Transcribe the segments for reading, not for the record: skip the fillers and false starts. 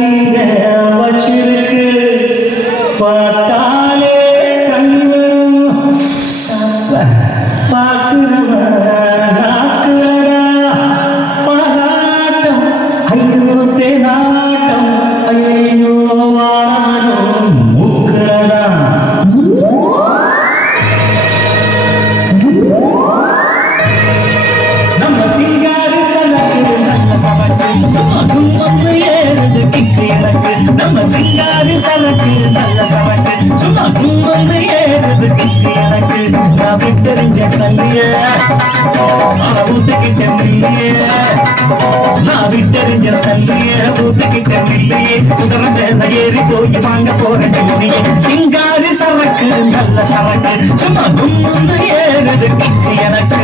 சீர வச்சிருக்கு பார்த்தாலே கண்ணு பார்க்கிறவ நாக்குறடா பாராட்டம் ஐயோ தேனாட்டம் ஐயோ வானம் மூக்குறடா நம்ம சிங்காரி சலக்கு நல்ல சமக்கு சும்மாக்கும் வந்து ஏறுது கிக்கு எனக்கு நம்ம சிங்காரி சலக்கு நல்ல சமக்கு சும்மாக்கும் வந்து ஏறுது கிக்கு எனக்கு நான் விட்டறிஞ்ச சல்லிய ஊத்துக்கிட்ட மில்லிய நான் விட்டறிஞ்ச சல்லிய ஊத்துக்கிட்ட மில்லியே உதவ ஏறி போய் வாங்க போற ஜல்லியே சிங்காரி சரக்கு நல்ல சரக்கு சும்மாக்கும் வந்து ஏறுது கிக்கு எனக்கு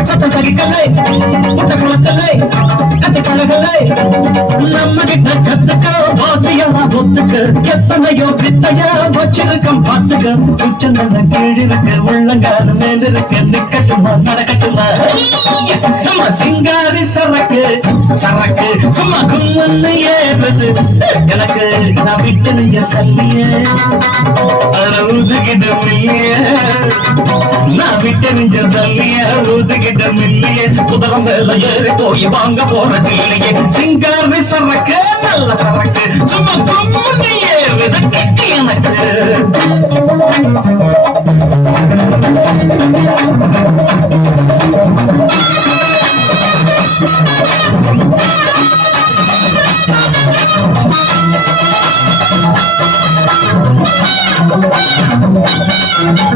சத்தம் சகிக்கலை முட்டை குளக்கலை கத்தி பழகலை நம்ம கிட்ட கத்துக்க பாத்தியமா ஒத்துக்க எத்தனையோ வித்தையா வச்சிருக்கம் பார்த்துக்க உச்சந்தன கீழிருக்கு உள்ளங்கால மேலிருக்கு நிக்கட்டுமா நடக்கட்டுமா நம்ம சிங்காரி சரக்கு சரக்கு சும்மா கும்மன்னு ஏறுது எனக்கு நான் விட்டு நீங்க சல்லிய ஊதுகிட்ட மில்லிய நான் விட்டு நீங்க சல்லிய ஊதுகிட்ட மில்லிய குதிரம் மேல ஏறி போய் வாங்க போற இல்லையே சிங்காரி சரக்கு நல்ல சரக்கு சும்மா கும்மன்னு ஏறுது கிக்கு எனக்கு Thank you.